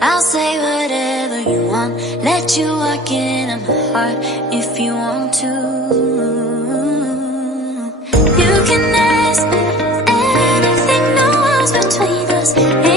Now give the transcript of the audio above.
I'll say whatever you want, let you walk in my heart if you want to. You can ask me anything, no walls between us.